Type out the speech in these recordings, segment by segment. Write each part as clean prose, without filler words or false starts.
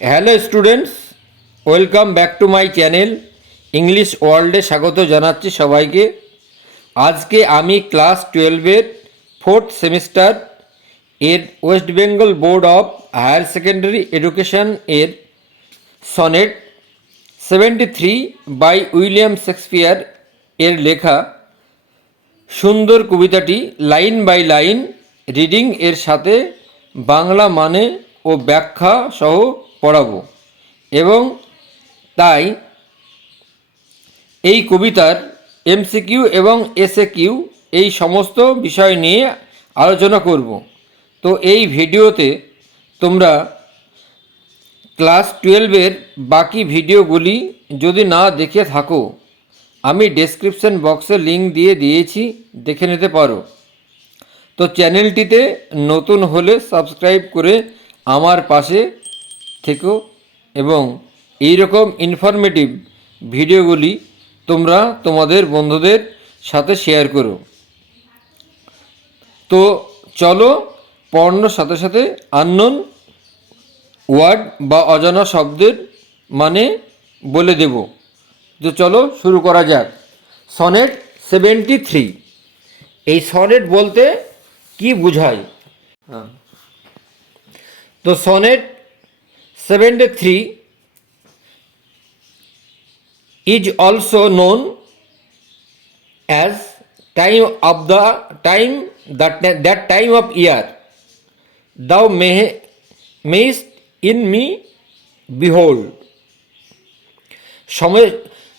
Hello students, welcome back to my channel English ওয়ার্ল্ডে স্বাগত জানাচ্ছি সবাইকে। আজকে আমি ক্লাস 12-এর ফোর্থ সেমিস্টার এর West Bengal board of higher secondary education এর সনেট 73 বাই উইলিয়াম শেক্সপিয়ার এর লেখা সুন্দর কবিতাটি লাইন বাই লাইন রিডিং এর সাথে বাংলা মানে ও ব্যাখ্যা সহ পড়াবো এবং তাই এই কবিতার এমসিকিউ এবং এসএকিউ এই সমস্ত বিষয় নিয়ে আলোচনা করব। তো এই ভিডিওতে তোমরা ক্লাস 12-এর বাকি ভিডিওগুলি যদি না দেখে থাকো, আমি ডেসক্রিপশন বক্সে লিঙ্ক দিয়ে দিয়েছি, দেখে নিতে পারো। তো চ্যানেলটিতে নতুন হলে সাবস্ক্রাইব করে আমার পাশে থেকো এবং এই রকম ইনফরমেটিভ ভিডিওগুলি তোমরা তোমাদের বন্ধুদের সাথে শেয়ার করো। তো চলো পড়ানোর সাথে সাথে আননোন ওয়ার্ড বা অজানা শব্দের মানে বলে দেব। তো চলো শুরু করা যাক। সনেট 73, এই সনেট বলতে কি বোঝায়? তো sonnet 73 is also known as that time of year thou mayest in me behold.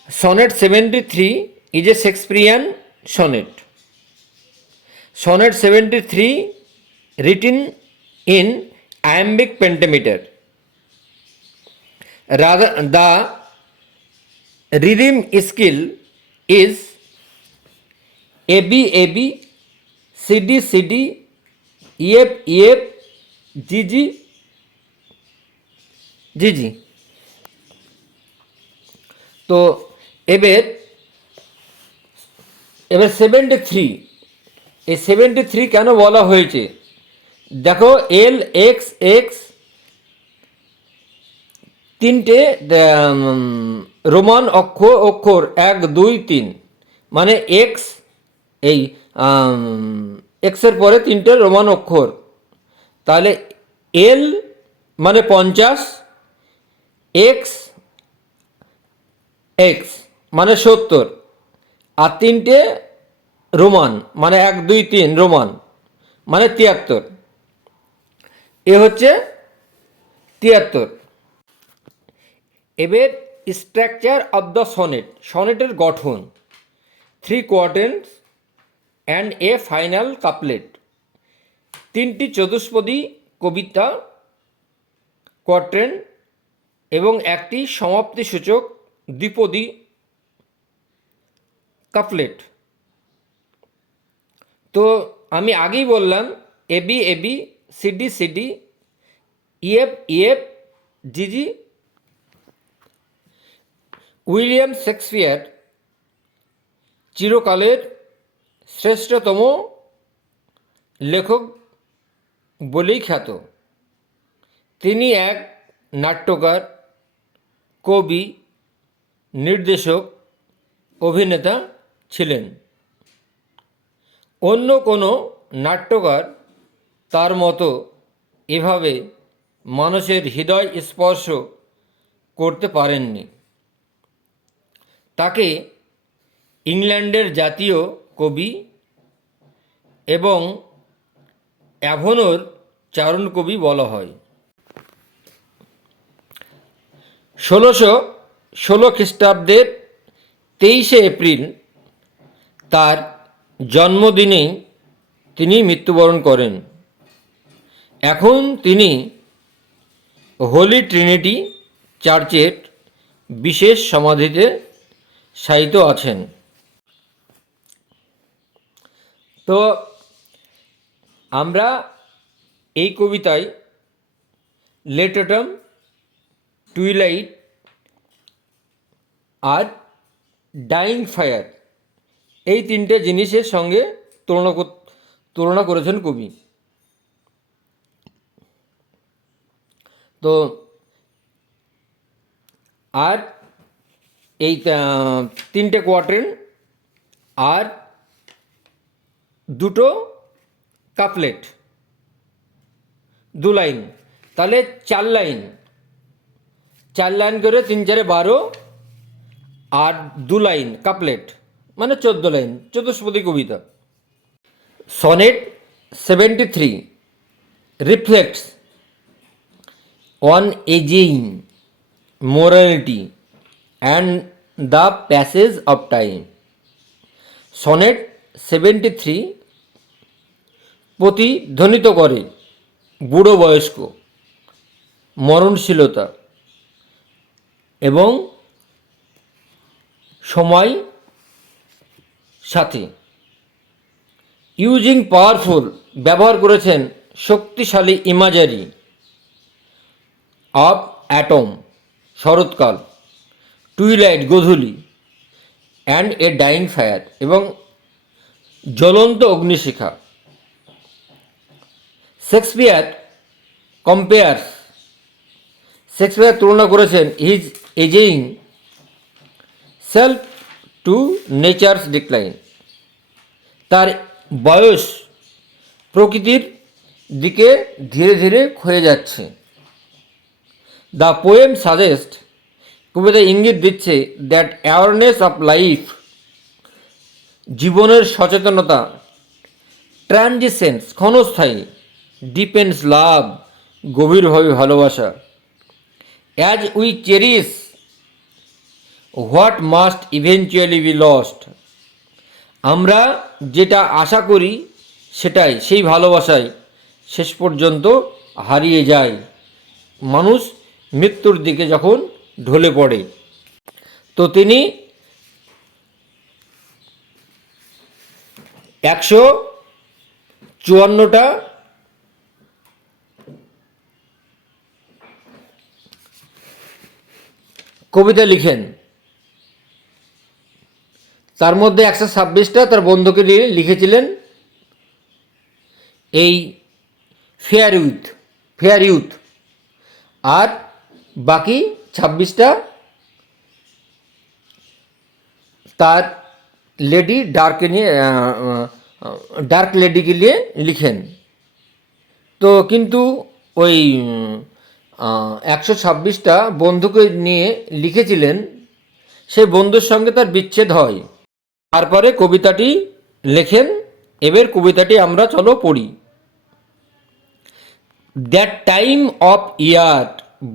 Sonnet 73 is a Shakespearean sonnet. Sonnet 73 written in iambic pentameter. Rather, the rhythm scale is AB AB, CD CD, EF EF, GG GG। তো এবার 73, এই 73 কেন বলা হয়েছে দেখো। L X x তিনটে Roman অক্ষর 1 2 3, মানে এক্স, এই এক্সের পরে তিনটে রোমান অক্ষর, তাহলে এল মানে 50, এক্স এক্স মানে 70, আর তিনটে রোমান মানে 1 2 3 রোমান মানে 73। এ হচ্ছে 73। এবার স্ট্রাকচার অফ দ্য সনেট, সনেটের গঠন। 3 কোয়ার্টেন্স অ্যান্ড এ ফাইনাল কাপলেট, তিনটি চতুষ্পদী কবিতা কোয়ার্টেন্ট এবং একটি সমাপ্তিসূচক দ্বিপদী কাপলেট। তো আমি আগেই বললাম AB AB, CD CD, EF EF, GG. William Shakespeare চিরকালের শ্রেষ্ঠতম লেখক বলেই খ্যাত। তিনি এক নাট্যকার, কবি, নির্দেশক, অভিনেতা ছিলেন। অন্য কোনো নাট্যকার তার মতো এভাবে মানুষের হৃদয় স্পর্শ করতে পারেননি। তাকে ইংল্যান্ডের জাতীয় কবি এবং অ্যাভনের চারণ কবি বলা হয়। 1616 খ্রিস্টাব্দের 23শে এপ্রিল তার জন্মদিনে তিনি মৃত্যুবরণ করেন। এখন তিনি হোলি ট্রিনিটি চার্চের বিশেষ সমাধিতে শায়িত আছেন। তো আমরা এই কবিতায় লেট অটম, টুইলাইট আর ডাইং ফায়ার এই তিনটে জিনিসের সঙ্গে তুলনা করেছেন কবি। তো আর এই তিনটে কোয়ার্টেন আর দুটো কাপলেট, 2 লাইন, তাহলে 4 লাইন, 4 লাইন করে 3 4 12 আর 2 লাইন কাপলেট, মানে 14 লাইন, চতুষ্পদী কবিতা। Sonnet 73 reflects on aging, morality and the passage of time. Sonnet 73 প্রতিধ্বনিত করে বুড়ো বয়স্ক, মরণশীলতা এবং সময় সাথে। ইউজিং পাওয়ারফুল, ব্যবহার করেছেন শক্তিশালী ইমাজারি অফ অ্যাটম, শরৎকাল, টুইলাইট, গোধূলি, অ্যান্ড এ ডাইং ফায়ার, এবং জ্বলন্ত অগ্নিশিখা। শেক্সপিয়ার কম্পেয়ার্স, শেক্সপিয়ার তুলনা করেছেন his ageing self to nature's decline, তার বয়স প্রকৃতির দিকে ধীরে ধীরে ক্ষয়ে যাচ্ছে। দ্য পোয়েম সাজেস্ট, কবিতা ইঙ্গিত দিচ্ছে, দ্যাট অ্যাওয়ারনেস অফ লাইফ, জীবনের সচেতনতা, ট্রানজিসেন্স, ক্ষণস্থায়ী, ডিপেন্ডস লাভ, গভীরভাবে ভালোবাসা, as we cherish what must eventually B lost, আমরা যেটা আশা করি সেটাই, সেই ভালোবাসায় শেষ পর্যন্ত হারিয়ে যায় মানুষ মৃত্যুর দিকে যখন ঢলে পড়ে। তো তিনি 154টা কবিতা লিখেন, তার মধ্যে 126টা তার বন্ধুকে নিয়ে লিখেছিলেন এই ফেয়ার ইউথ, আর বাকি 26টা তার লেডি ডার্কে নিয়ে, ডার্ক লেডিকে নিয়ে লিখেন। তো কিন্তু ওই 126টা বন্ধুকে নিয়ে লিখেছিলেন, সেই বন্ধুর সঙ্গে তার বিচ্ছেদ হয়, তারপরে কবিতাটি লেখেন। এবার কবিতাটি আমরা চলো পড়ি। দ্যাট টাইম অফ ইয়ার,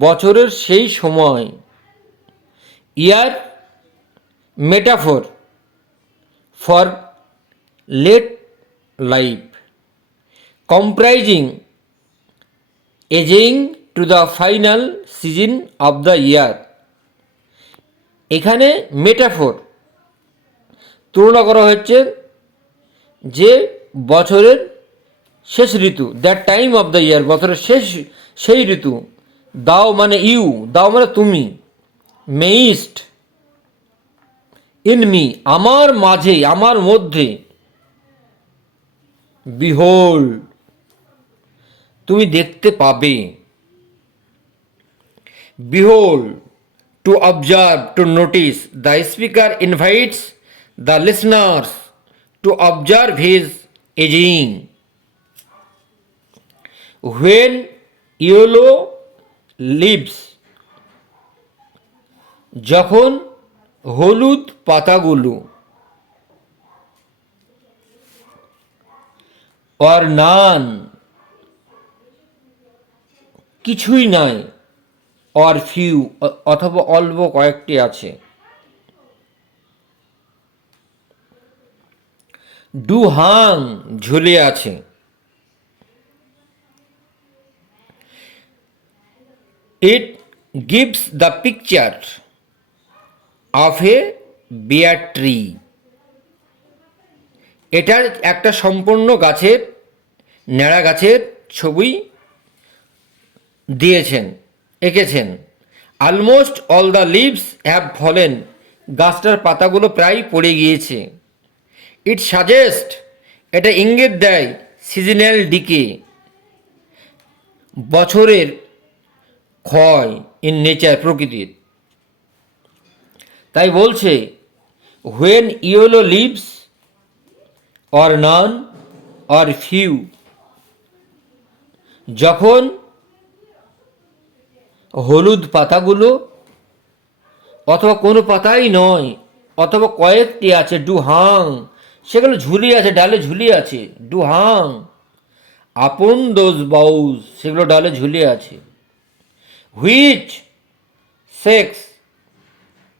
বছরের সেই সময়, year metaphor for late life, comprising aging to the final season of the year. এখানে মেটাফোর তুলনা করা হচ্ছে যে বছরের শেষ ঋতু, that time of the year, বছরের শেষ সেই ঋতু, দাও মানে ইউ, দাও মানে তুমি, মেইস্ট ইন মি, আমার মাঝে, আমার মধ্যে, বিহোল্ড, তুমি দেখতে পাবে, behold, to observe, to notice, the speaker invites the listeners to observe his ageing. When yellow leaves, যখন হলুদ পাতাগুলো, or none, কিছুই নাই, or few, অথবা অল্প কয়েকটি আছে, do hang, ঝুলে আছে, it gives the picture of a bare tree, এটার একটা সম্পূর্ণ গাছের, ন্যাড়া গাছের ছবি দিয়েছেন, এঁকেছেন। Almost all the leaves have fallen, গাছটার পাতাগুলো প্রায় পড়ে গিয়েছে। ইট সাজেস্ট, এটা ইঙ্গিত দেয়, সিজনাল ডিকে, বছরের ক্ষয়, ইন নেচার, প্রকৃতির। তাই বলছে when yellow leaves or none or few, যখন হলুদ পাতাগুলো অথবা কোনো পাতাই নয় অথবা কয়েকটি আছে, ডু হাং, সেগুলো ঝুলিয়ে আছে, ডালে ঝুলিয়ে আছে, ডু হাং আপন দোজ বাউজ, সেগুলো ডালে ঝুলিয়ে আছে। Which shakes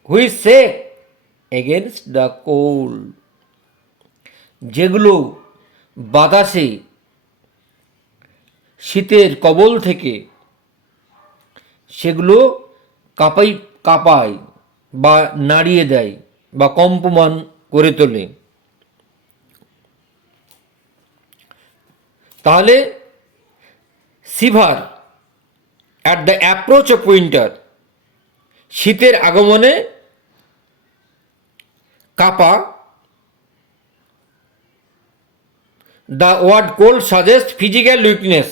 which shake against the cold, যেগুলো বাতাসে শীতের কবল থেকে সেগুলো কাঁপায় বা নাড়িয়ে দেয় বা কম্পমান করে তোলে। তাহলে shiver at the approach of winter, শীতের আগমনে কাঁপা। The word cold suggest physical weakness,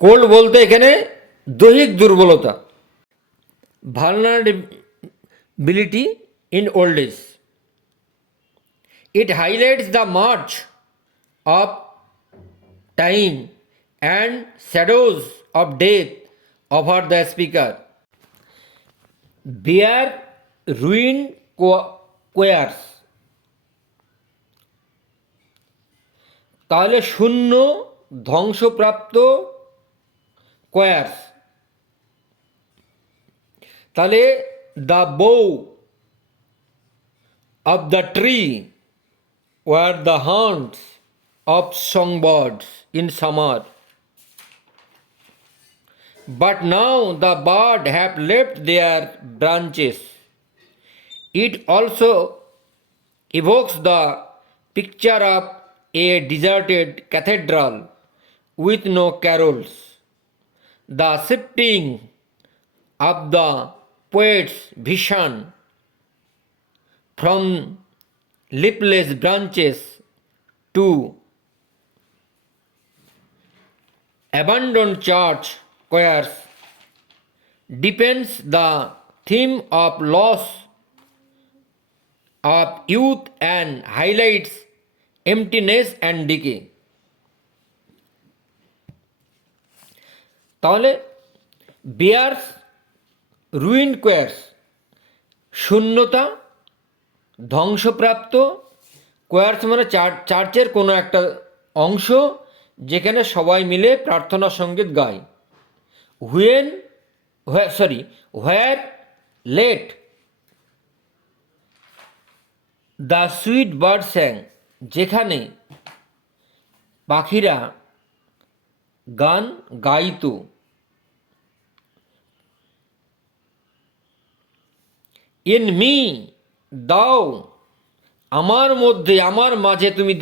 cold বলতে এখানে দৈহিক দুর্বলতা। Vulnerability in old age, it highlights the march of time and shadows of death over the speaker. Bare ruin choirs, তাহলে শূন্য ধ্বংসপ্রাপ্ত কোয়ার্স, তাহলে the bough of the tree where the haunts of songbirds in summer, but now the bird have left their branches. It also evokes the picture of a deserted cathedral with no carols. The shifting of the poet's vision from leafless branches to abandoned church choirs deepens the theme of loss of youth and highlights emptiness and decay. তাহলে Beers ruin quartz, শূন্যতা, ধ্বংসপ্রাপ্ত, quartz মানে চার্চের কোনো একটা অংশ যেখানে সবাই মিলে প্রার্থনা সঙ্গীত গায়। Where late the sweet bird sang, যেখানে পাখিরা গান গাইত। ইন মি দাও, আমার মধ্যে, আমার মাঝে তুমি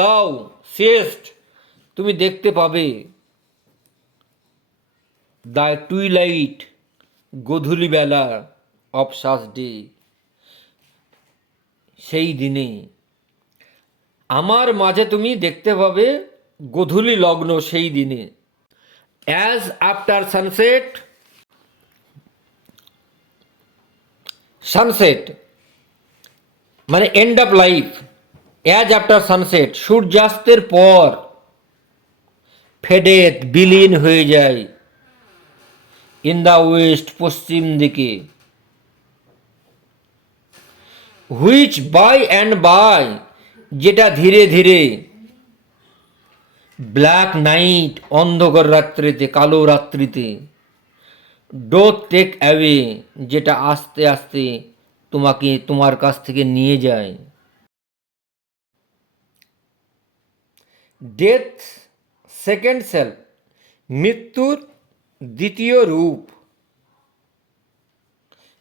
দাও শ্রেষ্ঠ, তুমি দেখতে পাবে। দ্য টুইলাইট, গোধূলি বেলা, অফ সাস ডে, সেই দিনে আমার মাঝে তুমি দেখতে পাবে গোধূলি লগ্ন সেই দিনে। অ্যাজ আফটার সানসেট, সানসেট মানে end of life, as after sunset, সূর্যাস্তের পর, ফেডেত বিলীন হয়ে যায়, ইন দ্য ওয়েস্ট পশ্চিম দিকে, হুইচ বাই অ্যান্ড বাই যেটা ধীরে ধীরে, ব্ল্যাক নাইট অন্ধকার রাত্রিতে, কালো রাত্রিতে, ডোথ টেক অ্যাওয়ে যেটা আস্তে আস্তে তোমাকে তোমার কাছ থেকে নিয়ে যায়। ডেথ সেকেন্ড সেলফ, মৃত্যুর দ্বিতীয় রূপ,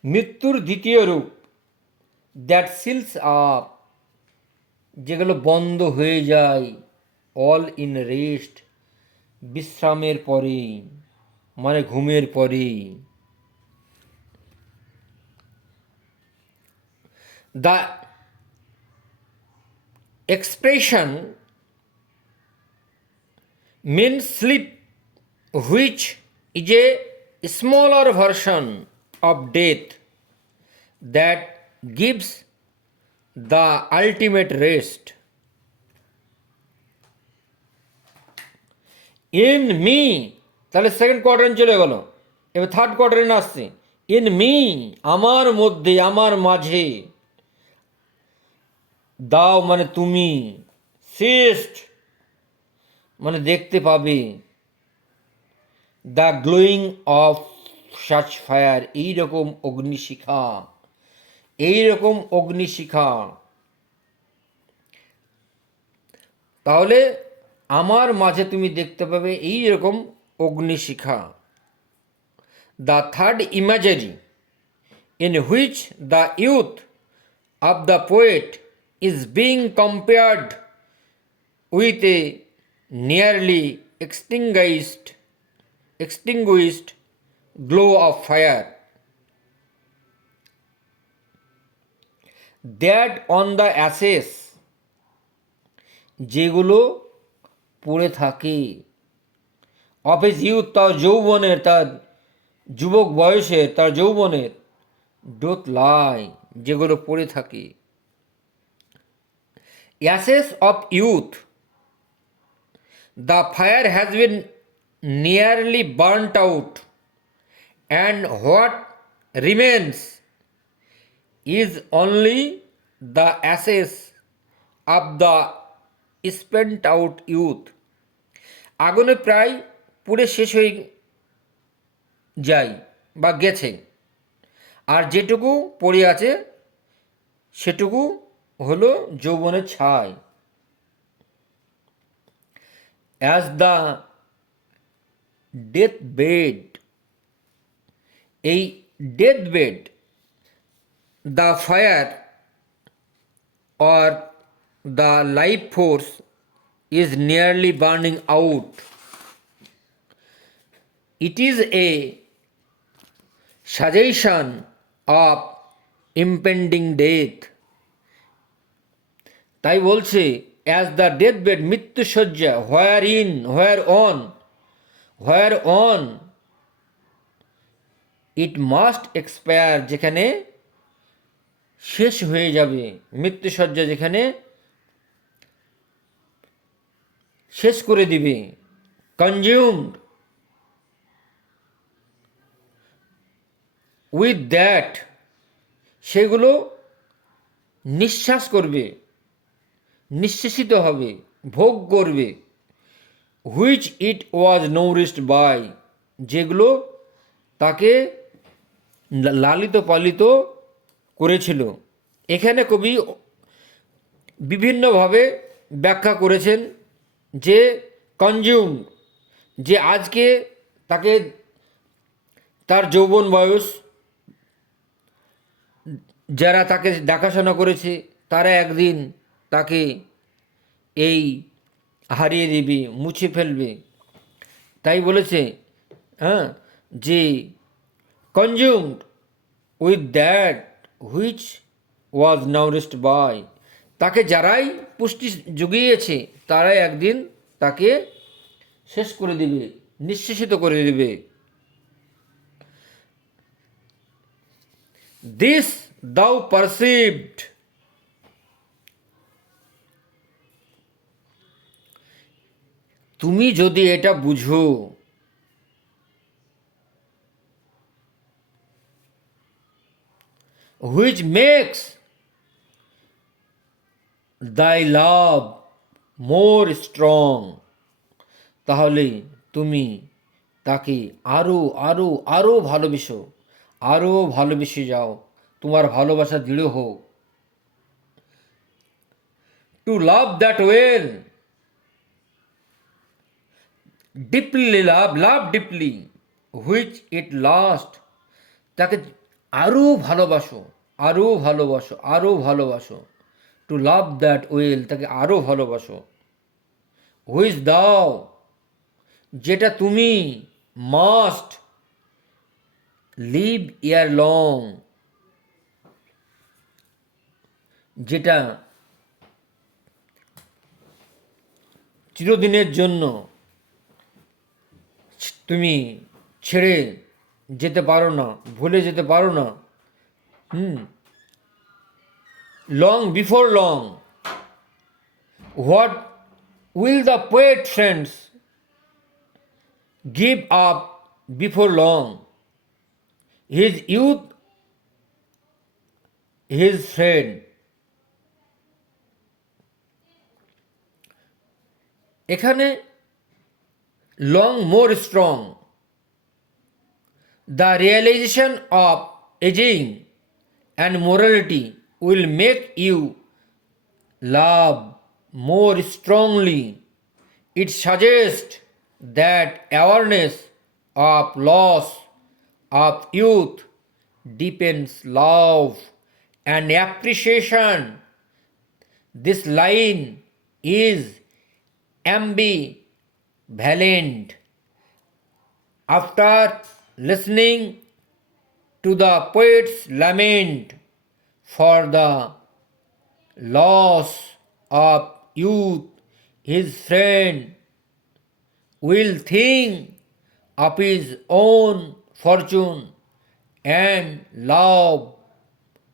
মৃত্যুর দ্বিতীয় রূপ। দ্যাট সিলস আপ, যেগুলো বন্ধ হয়ে যায়, অল ইন রেস্ট, বিশ্রামের পরেই মানে ঘুমের পরেই। The expression means sleep, which is a smaller version of death. that gives the ultimate rest. In me, তাহলে সেকেন্ড কোয়ার্টারে চলে গেল, এবার থার্ড কোয়ার্টারে আসছে। ইন মি, আমার মধ্যে, আমার মাঝে, দাও মানে তুমি, সিস্ট মানে দেখতে পাবে, the glowing of such fire, এইরকম অগ্নিশিখা, এইরকম অগ্নিশিখা। তাহলে আমার মাঝে তুমি দেখতে পাবে এই রকম অগ্নিশিখা। The third imagery in which the youth of the poet is being compared with a nearly extinguished glow of fire that on the ashes, যেগুলো পড়ে থাকে, অফ হিজ ইউথ, তার যৌবনের, তার যুবক বয়সের, তার যৌবনের, ডোথ লাই, যেগুলো পড়ে থাকে। Ashes of youth, the fire has been nearly burned out and what remains is only the ashes of the spent out youth. আগুনে প্রায় পুড়ে শেষ হয়ে যায় বা গেছে, আর যেটুকু পড়ে আছে সেটুকু হলো যৌবনের ছাই। অ্যাজ দ্য ডেথ বেড, এই death bed, the fire or the life force is nearly burning out. It is a suggestion of impending death. তাই বলছে as the deathbed, মৃত্যুশয্যা, where on it must expire, যেখানে শেষ হয়ে যাবে, মৃত্যুশয্যা যেখানে শেষ করে দিবে, কনজিউমড উইথ দ্যাট, সেগুলো নিঃশ্বাস করবে, নিঃশেষিত হবে, ভোগ করবে, which it was nourished by, যেগুলো তাকে লালিত পালিত করেছিল। এখানে কবি বিভিন্নভাবে ব্যাখ্যা করেছেন যে কনজিউম, যে আজকে তাকে তার যৌবন বয়স, যারা তাকে দেখাশোনা করেছে তারা একদিন তাকে এই হারিয়ে দিবে, মুছে ফেলবে। তাই বলেছে যে consumed with that which was nourished by, তাকে যারাই পুষ্টি জুগিয়েছে তারাই একদিন তাকে শেষ করে দিবে, নিঃশেষিত করে দিবে। দিস দাও পারসিভড, তুমি যদি এটা বুঝো, which makes thy love more strong, তাহলে তুমি তাকে আরো আরো আরো ভালোবেসো, আরো ভালোবেসে যাও, তোমার ভালোবাসা দৃঢ় হোক। To love that well, deeply love deeply, which it last, তাকে আরও ভালোবাসো, আরও ভালোবাসো, আরও ভালোবাসো। টু লাভ দ্যাট ওয়েল, তাকে আরও ভালোবাসো। হুইচ দাও, যেটা তুমি, মাস্ট লিভ ইয়ার লং, যেটা চিরদিনের জন্য তুমি ছেড়ে যেতে পারো না, ভুলে যেতে পারো না। long before long. What will the poet friends give up before long? His youth, his friend. এখানে long more strong. The realization of aging and morality will make you love more strongly. It suggests that awareness of loss of youth deepens love and appreciation. This line is ambivalent. After listening to the poet's lament for the loss of youth, his friend will think of his own fortune and love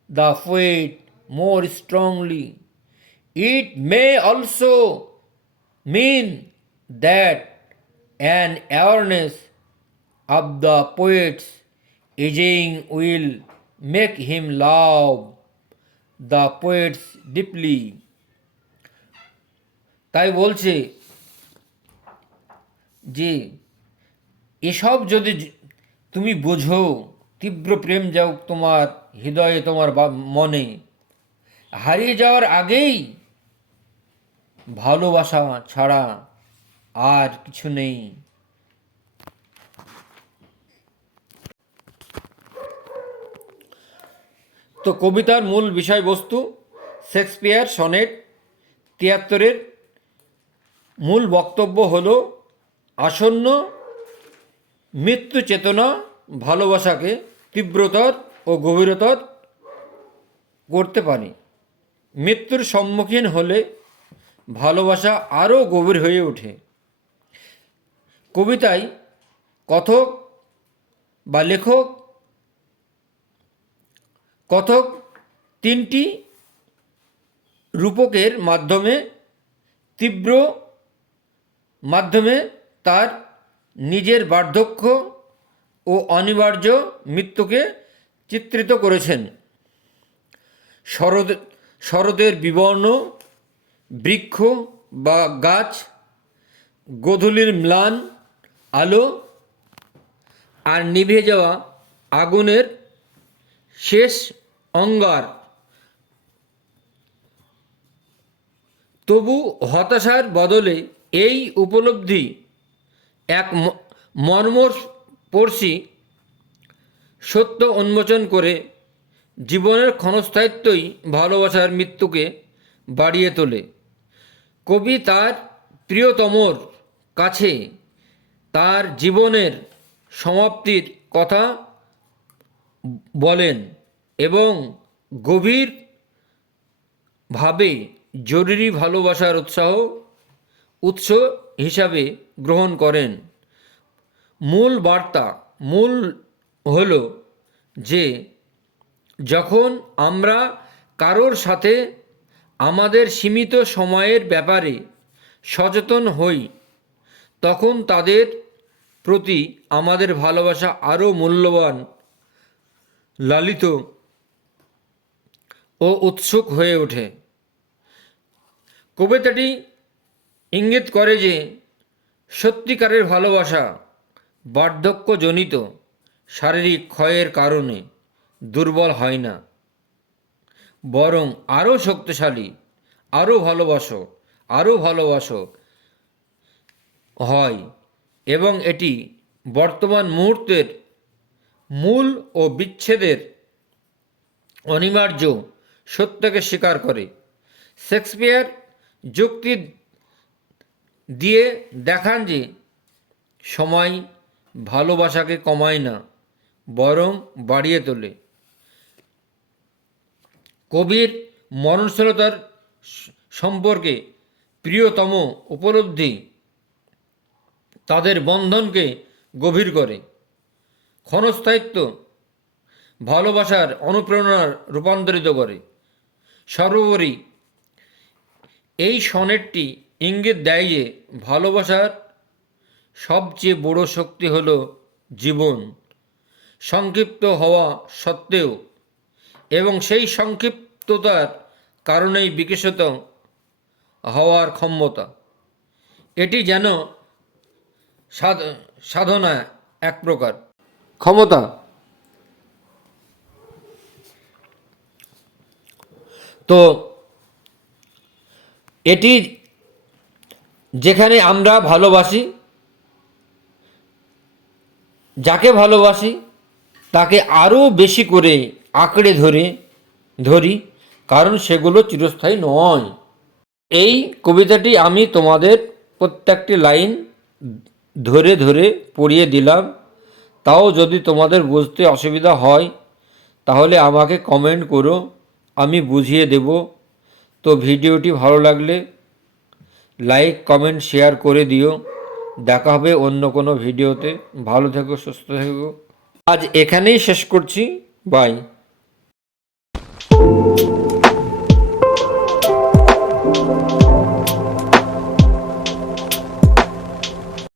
the poet more strongly. It may also mean that an awareness of the poet's aging will make him love the poets deeply. তাই বলছে যে এসব যদি তুমি বোঝো, তীব্র প্রেম যাও তোমার হৃদয়ে, তোমার মনে, হারিয়ে যাওয়ার আগেই ভালোবাসা ছাড়া আর কিছু নেই। তো কবিতার মূল বিষয়বস্তু শেক্সপিয়ার সনেট ৭৩-এর মূল বক্তব্য হল আসন্ন মৃত্যু চেতনা ভালোবাসাকে তীব্রতর ও গভীরতর করতে পারে। মৃত্যুর সম্মুখীন হলে ভালোবাসা আরও গভীর হয়ে ওঠে। কবিতায় কথক বা লেখক তিনটি রূপকের মাধ্যমে তার নিজের বার্ধক্য ও অনিবার্য মৃত্যুকে চিত্রিত করেছেন। শরতের বিবর্ণ বৃক্ষ বা গাছ, গোধূলির ম্লান আলো আর নিভে যাওয়া আগুনের শেষ অঙ্গার। তবু হতাশার বদলে এই উপলব্ধি এক মর্মস্পর্শী সত্য উন্মোচন করে জীবনের ক্ষণস্থায়িত্বই ভালোবাসার মৃত্যুকে বাড়িয়ে তোলে। কবি তার প্রিয়তমর কাছে তার জীবনের সমাপ্তির কথা বলেন এবং গভীরভাবে জরুরি ভালোবাসার উৎস হিসাবে গ্রহণ করেন। মূল বার্তা হল যে যখন আমরা কারোর সাথে আমাদের সীমিত সময়ের ব্যাপারে সচেতন হই, তখন তাদের প্রতি আমাদের ভালোবাসা আরও মূল্যবান, লালিত ও উৎসুক হয়ে ওঠে। কবিতাটি ইঙ্গিত করে যে সত্যিকারের ভালোবাসা বার্ধক্যজনিত শারীরিক ক্ষয়ের কারণে দুর্বল হয় না, বরং আরও শক্তিশালী, আরও ভালোবাসো হয় এবং এটি বর্তমান মুহূর্তের মূল ও বিচ্ছেদের অনিবার্য সত্যকে স্বীকার করে। শেক্সপিয়ার যুক্তি দিয়ে দেখান যে সময় ভালোবাসাকে কমায় না, বরং বাড়িয়ে তোলে। কবির মরণশীলতার সম্পর্কে প্রিয়তম উপলব্ধি তাদের বন্ধনকে গভীর করে। ক্ষণস্থায়িত্ব ভালোবাসার অনুপ্রেরণার রূপান্তরিত করে। সর্বোপরি এই সনেটটি ইঙ্গিত দেয় যে ভালোবাসার সবচেয়ে বড় শক্তি হল জীবন, সংক্ষিপ্ত হওয়া সত্ত্বেও, এবং সেই সংক্ষিপ্ততার কারণেই বিকশিত হওয়ার ক্ষমতা। এটি যেন সাধনা এক প্রকার ক্ষমতা। তো এটি যেখানে আমরা ভালোবাসি, যাকে ভালোবাসি তাকে আরও বেশি করে আঁকড়ে ধরি, কারণ সেগুলো চিরস্থায়ী নয়। এই কবিতাটি আমি তোমাদের প্রত্যেকটি লাইন ধরে ধরে পড়িয়ে দিলাম। তাও যদি তোমাদের বুঝতে অসুবিধা হয় তাহলে আমাকে কমেন্ট করো, আমি বুঝিয়ে দেব। তো ভিডিওটি ভালো লাগলে লাইক, কমেন্ট, শেয়ার করে দিও। দেখা হবে অন্য কোনো ভিডিওতে। ভালো থেকো, সুস্থ থেকো। আজ এখানেই শেষ করছি। বাই।